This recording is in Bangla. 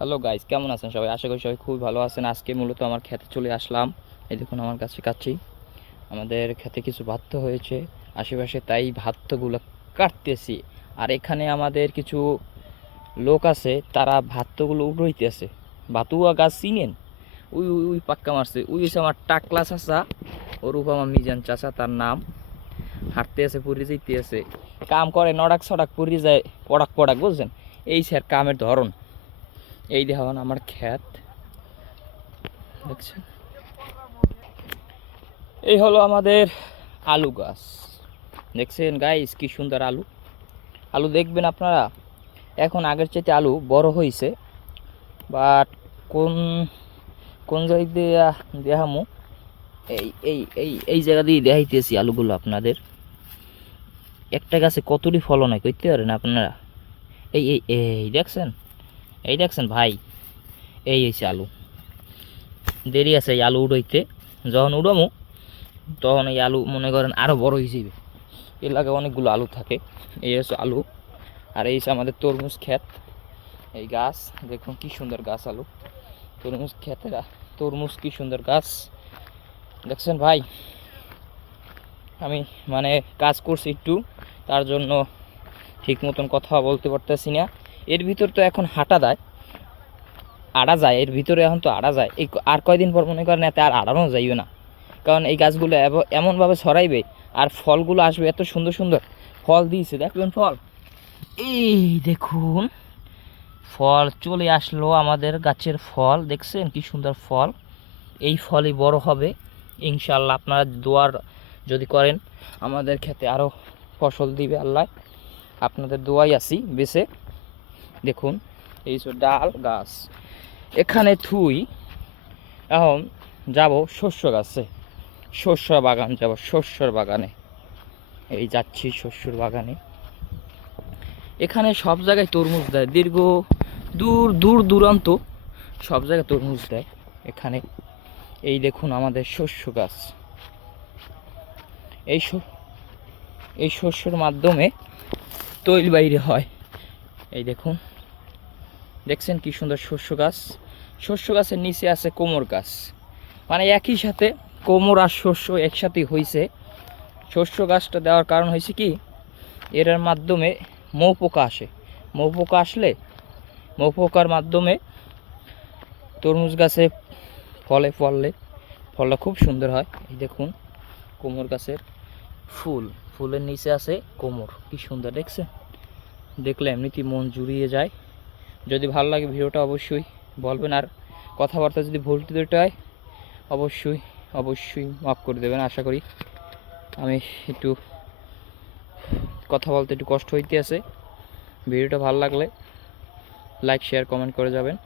হ্যালো গাইস, কেমন আছেন সবাই? আশা করি সবাই খুবই ভালো আছেন। আজকে মূলত আমার ক্ষেতে চলে আসলাম। এই দেখুন আমার কাছে কাচ্ছি আমাদের ক্ষেতে কিছু ভাত্ত হয়েছে আশেপাশে, তাই ভাত্তগুলো কাটতেছি। আর এখানে আমাদের কিছু লোক আছে, তারা ভাত্তগুলো উড়াইতেছে। ভাতুয়া গাছ চিনেন? উই উই উই পাক্কা মারছে। উই হচ্ছে আমার টাকলা চাচা, ওরূপ আমার মিজান চাচা তার নাম। হাঁটতে আছে, পুরি যেতে আছে, কাম করে নড়াক সড়াক পুরি যায়, পড়াক পড়াক, বুঝছেন? এই স্যার কামের ধরন। এই দেখুন আমার ক্ষেত, দেখছেন? এই হলো আমাদের আলু গাছ, দেখছেন গাইস কি সুন্দর আলু। আলু দেখবেন আপনারা, এখন আগের চাইতে আলু বড় হয়েছে। বাট কোন কোন জায়গা দিয়ে দেখামু, এই এই এই এই জায়গা দিয়ে দেখাইতেছি আলুগুলো আপনাদের। একটা গাছে কতটি ফলন হয় কইতে পারেন আপনারা? এই এই এই দেখছেন, এই দেখছেন ভাই, এই হয়েছে আলু। দেরি আছে এই আলু উড়াইতে, যখন উড়ামু তখন এই আলু মনে করেন আরও বড় হিসেবে। এলাকায় অনেকগুলো আলু থাকে। এই হচ্ছে আলু। আর এই হচ্ছে আমাদের তরমুজ ক্ষেত। এই গাছ দেখুন কি সুন্দর গাছ, আলু তরমুজ ক্ষেতেরা, তরমুজ কি সুন্দর গাছ দেখছেন ভাই। আমি মানে কাজ করছি একটু, তার জন্য ঠিক মতন কথা বলতে পারতেছি না। এর ভিতর তো এখন আড়া যায়, এর ভিতরে এখন তো আড়া যায়। এই আর কয়দিন পর মনে করেন এতে আর আড়ানো যাইবে না, কারণ এই গাছগুলো এমনভাবে ছড়াইবে আর ফলগুলো আসবে এত সুন্দর সুন্দর। ফল দিয়েছে, দেখবেন ফল, এই দেখুন ফল চলে আসলো আমাদের গাছের ফল, দেখছেন কি সুন্দর ফল। এই ফলই বড় হবে ইনশাল্লাহ। আপনারা দোয়ার যদি করেন আমাদের ক্ষেতে আরও ফসল দিবে আল্লাহ, আপনাদের দোয়াই আছি বেছে। দেখুন এই ডাল গাছ এখানে থুই। এখন যাব শস্য গাছে, শস্য বাগান যাব, শস্যর বাগানে। এই যাচ্ছি শস্যর বাগানে। এখানে সব জায়গায় তরমুজ দেয়, দীর্ঘ দূর দূর দূরান্ত সব জায়গায় তরমুজ দেয় এখানে। এই দেখুন আমাদের শস্য গাছ, এই এই শস্যর মাধ্যমে তৈল বাইরে হয়। এই দেখুন, দেখছেন কি সুন্দর শস্য গাছ। শস্য গাছের নিচে আছে কোমর গাছ, মানে একই সাথে কোমর আর শস্য একসাথে হয়েছে। শস্য গাছটা দেওয়ার কারণ হয়েছে কি, এর মাধ্যমে মৌ পোকা আসে। মৌ পোকা আসলে মৌ পোকার মাধ্যমে তরমুজ গাছে ফলটা খুব সুন্দর হয়। এই দেখুন কোমর গাছের ফুলের নিচে আছে কোমর, কি সুন্দর দেখছে। দেখলে এমনিতেই মন জুড়িয়ে যায়। যদি ভালো লাগে ভিডিওটা অবশ্যই বলবেন, আর কথাবার্তা যদি ভুল ত্রুটি হয় অবশ্যই অবশ্যই মাফ করে দেবেন। আশা করি আমি একটু কথা বলতে একটু কষ্ট হইতে আছে। ভিডিওটা ভালো লাগলে লাইক শেয়ার কমেন্ট করে যাবেন।